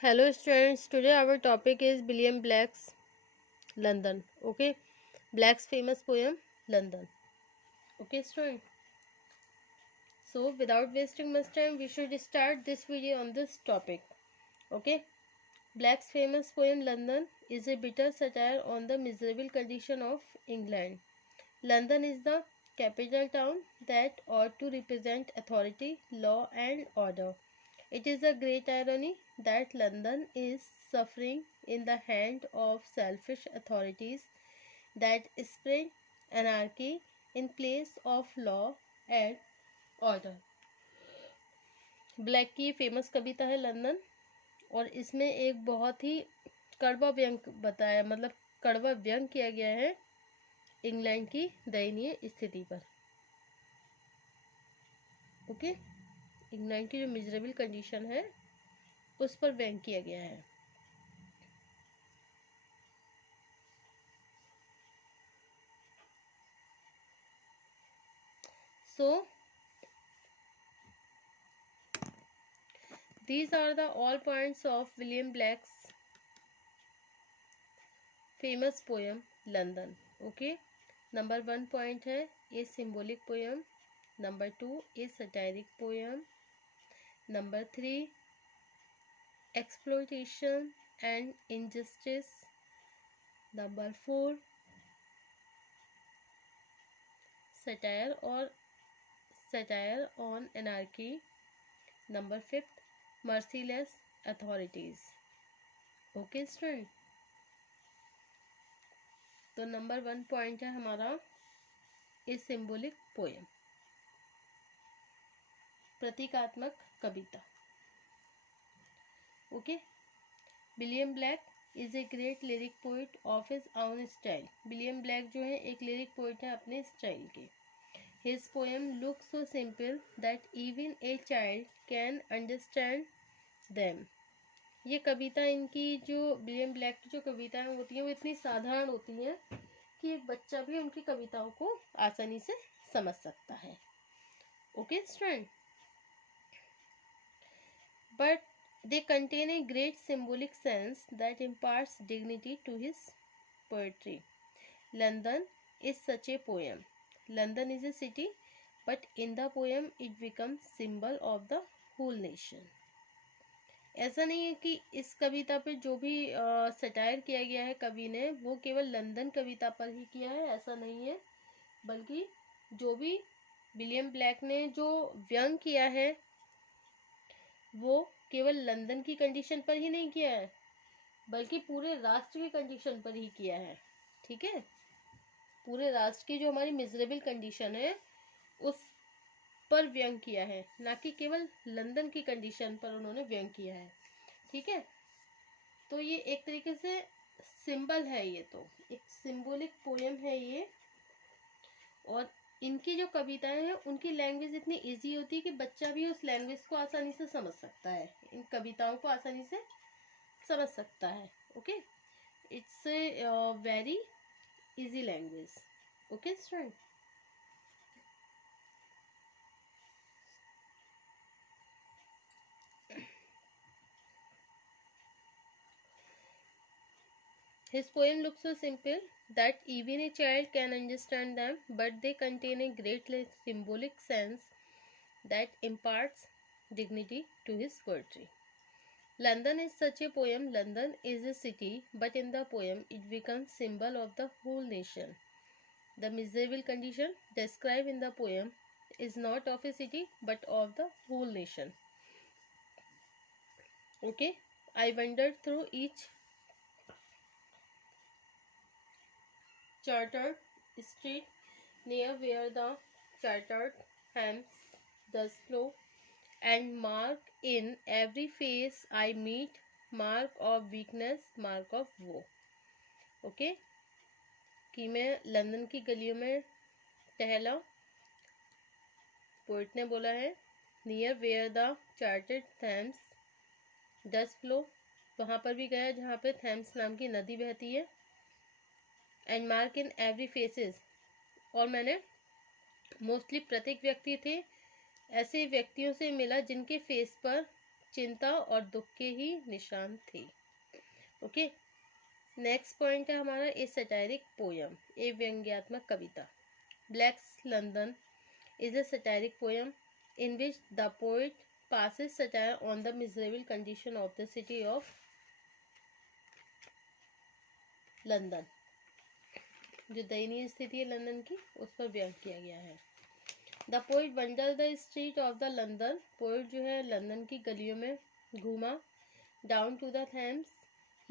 Hello students, today our topic is William Blake's London. Okay, Blake's famous poem London. Okay student, so without wasting much time we should start this video on this topic. Okay, Blake's famous poem London is a bitter satire on the miserable condition of England. London is the capital town that ought to represent authority, law and order. It is a great irony that London is suffering in the hand of selfish authorities that spread anarchy in place of law and order. Black की फेमस कविता है लंदन, और इसमें एक बहुत ही कड़वा व्यंग बताया, मतलब कड़वा व्यंग किया गया है इंग्लैंड की दयनीय स्थिति पर. ओके, इंग्लैंड की जो मिजरेबल कंडीशन है उस पर व्यंग किया गया है. So these are the all points of William Blake's famous poem London. Okay, number 1 point है a symbolic poem, number 2 a satiric poem, number 3 exploitation and injustice, number 4 satire on anarchy, number 5 merciless authorities. Okay student, तो number 1 point है हमारा a symbolic poem, प्रतीकात्मक कविता. Okay, William Blake is a great lyric poet of his own style. William Blake जो है एक lyric poet है अपने स्टाइल के. His poem look so simple that even a child can understand them. ये कविता, इनकी जो विलियम ब्लैक की जो कविताएं होती हैं वो इतनी साधारण होती हैं कि एक बच्चा भी उनकी कविताओं को आसानी से समझ सकता है. Okay student, but they contain a great symbolic sense that imparts dignity to his poetry. London is such a poem. London is a city, but in the poem it becomes symbol of the whole nation. ऐसा नहीं है कि इस कविता पे जो भी सटायर किया गया है कवि ने वो केवल लंदन कविता पर ही किया है, ऐसा नहीं है, बल्कि जो भी विलियम ब्लैक ने जो व्यंग किया है वो केवल लंदन की कंडीशन पर ही नहीं किया है, बल्कि पूरे राष्ट्र की कंडीशन पर ही किया है. ठीक है, पूरे राष्ट्र की जो हमारी मिजरेबल कंडीशन है उस पर व्यंग किया है, ना कि केवल लंदन की कंडीशन पर उन्होंने व्यंग किया है. ठीक है, तो ये एक तरीके से सिंबल है, ये तो एक सिंबॉलिक पोएम है ये. और इनकी जो कविताएं हैं उनकी लैंग्वेज इतनी इजी होती है कि बच्चा भी उस लैंग्वेज को आसानी से समझ सकता है, इन कविताओं को आसानी से समझ सकता है. Okay, it's a very easy language. Okay student, his poem looks so simple that even a child can understand them, but they contain a great symbolic sense that imparts dignity to his poetry. London is such a poem. London is a city, but in the poem it becomes symbol of the whole nation. The miserable condition described in the poem is not of a city but of the whole nation. Okay, I wandered through each chartered street near where the chartered hams thus flow, and mark in every face I meet mark of weakness, mark of woe. Okay, कि मैं लंदन की गलियों में टहला, पोइट ने बोला है, near where the charted Thames does flow, वहाँ पर भी गया जहाँ पे थैम्स नाम की नदी बहती है, and mark in every faces, और मैंने मोस्टली प्रत्येक व्यक्ति थे ऐसे व्यक्तियों से मिला जिनके फेस पर चिंता और दुख के ही निशान थे। ओके, नेक्स्ट पॉइंट है हमारा ए सटायरिक पोयम, ए व्यंग्यात्मक कविता। Blake's London is a satiric poem in which the poet passes satire on the miserable condition of the city of London। जो दयनीय स्थिति है लंदन की, उस पर व्यंग किया गया है। The poet wonder the street of the London, poet जो है लंदन की गलियों में घूमा। Down to the Thames,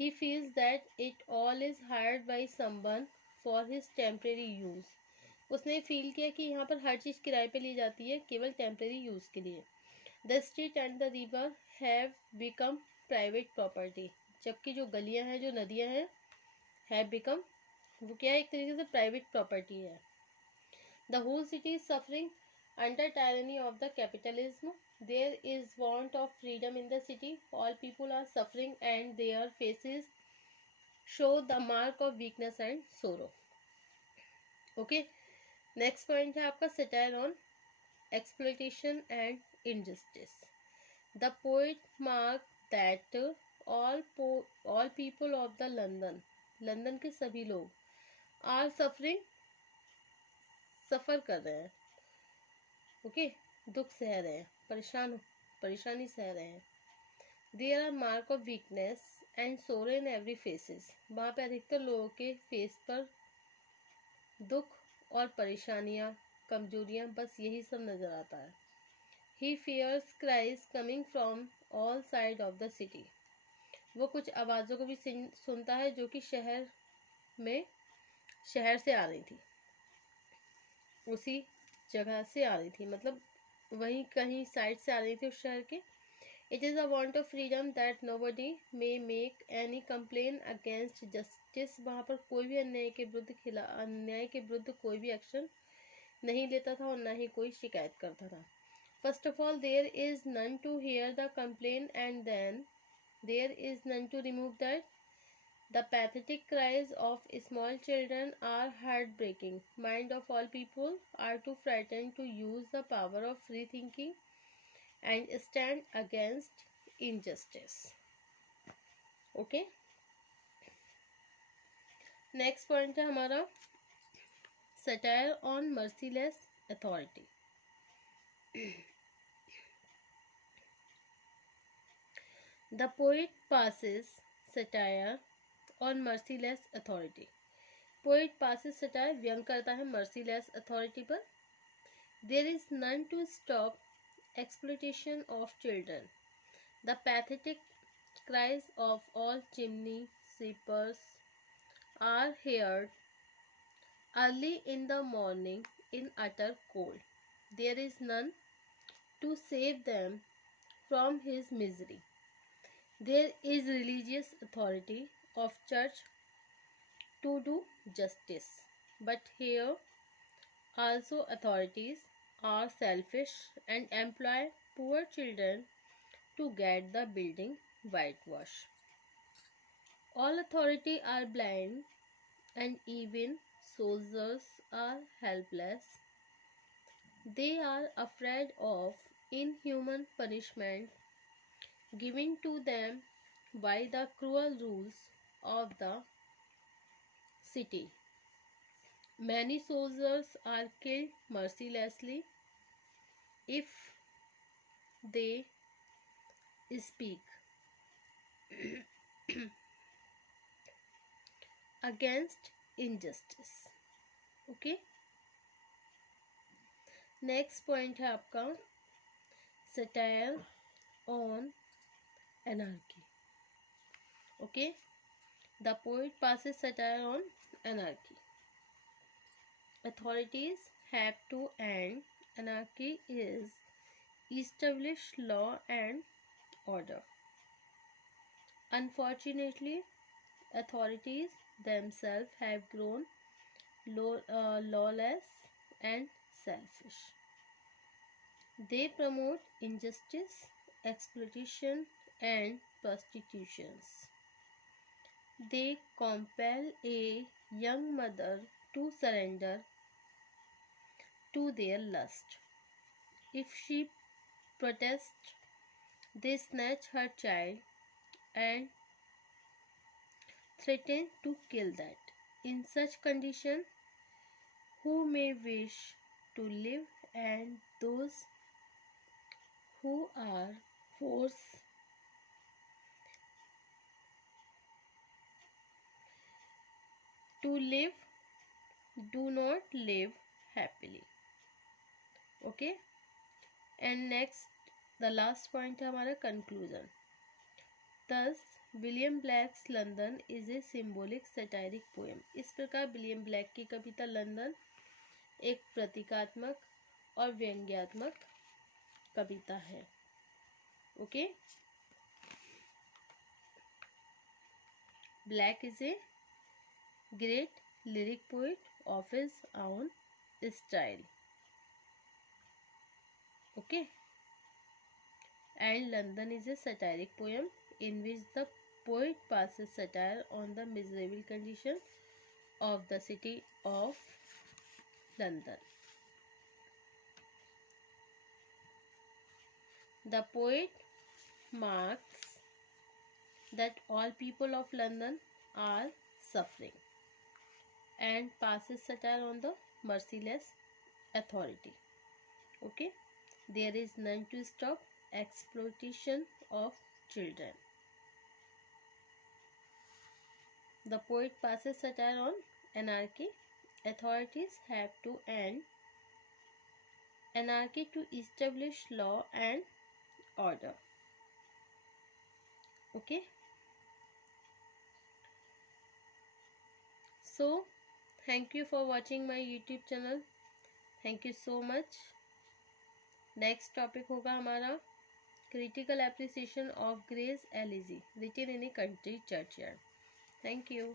he feels that it all is hired by someone for his temporary use. उसने फील किया कि यहाँ पर हर चीज़ किराए पे ली जाती है केवल टेम्परेरी यूज़ के लिए। The street and the river have become private property, जबकि जो गलियाँ हैं, जो नदियाँ हैं, हैव बिकम, वो क्या है, एक तरीके से प्राइवेट प्रॉपर्टी है। The whole city is suffering under tyranny of the capitalism, there is want of freedom in the city, all people are suffering and their faces show the mark of weakness and sorrow. Okay, next point है आपका satire on exploitation and injustice. The poet mark that all people of the London, London के सभी लोग, are suffering, सफ़र कर रहे हैं, ओके, दुख सह रहे हैं, परेशानी सह रहे हैं। There are mark of weakness and sorrow in every faces, वहाँ पे अधिकतर लोगों के फेस पर दुख और परेशानियाँ, कमजोरियाँ, बस यही सब नज़र आता है। He fierce cries coming from all side of the city, वो कुछ आवाज़ों को भी सुनता है जो कि शहर से आ रही थी, उसी जगह से आ रही थी, मतलब वहीं कहीं साइड से आ रही थी उस शहर के। It is a want of freedom that nobody may make any complain against justice, वहाँ पर कोई भी अन्याय के विरुद्ध कोई भी एक्शन नहीं लेता था और ना ही कोई शिकायत करता था। First of all there is none to hear the complain and then there is none to remove that. The pathetic cries of small children are heartbreaking. Mind of all people are too frightened to use the power of free thinking and stand against injustice. Okay? Next point है हमारा satire on merciless authority. The poet passes satire on merciless authority. Poet passes satire, व्यंग करता है merciless authority पर। There is none to stop exploitation of children. The pathetic cries of all chimney sweepers are heard early in the morning in utter cold. There is none to save them from his misery. There is religious authority of church to do justice, but here also authorities are selfish and employ poor children to get the building whitewashed. All authority are blind and even soldiers are helpless. They are afraid of inhuman punishment given to them by the cruel rules of the city. Many soldiers are killed mercilessly if they speak against injustice. Okay? Next point है आपका satire on anarchy. Okay? The poet passes satire on anarchy. Authorities have to end anarchy is establish law and order. Unfortunately, authorities themselves have grown lawless and selfish. They promote injustice, exploitation, and prostitutions. They compel a young mother to surrender to their lust. If she protests, They snatch her child and threaten to kill that. In such condition, who may wish to live, and those who are forced to live do not live happily. Okay, and next the last point है हमारा conclusion. Thus William blacks London is a symbolic सटायरिक पोएम. इस प्रकार William black की कविता लंदन एक प्रतीकात्मक और व्यंग्यात्मक कविता है. Okay, black is A great lyric poet of his own style. Okay, and London is a satiric poem in which the poet passes satire on the miserable condition of the city of London. The poet marks that all people of London are suffering and passes satire on the merciless authority. Okay, there is none to stop exploitation of children. The poet passes satire on anarchy. Authorities have to end anarchy to establish law and order. Okay, so thank you for watching my YouTube channel. Thank you so much. Next topic होगा हमारा critical appreciation of Gray's elegy written in a country churchyard. Thank you.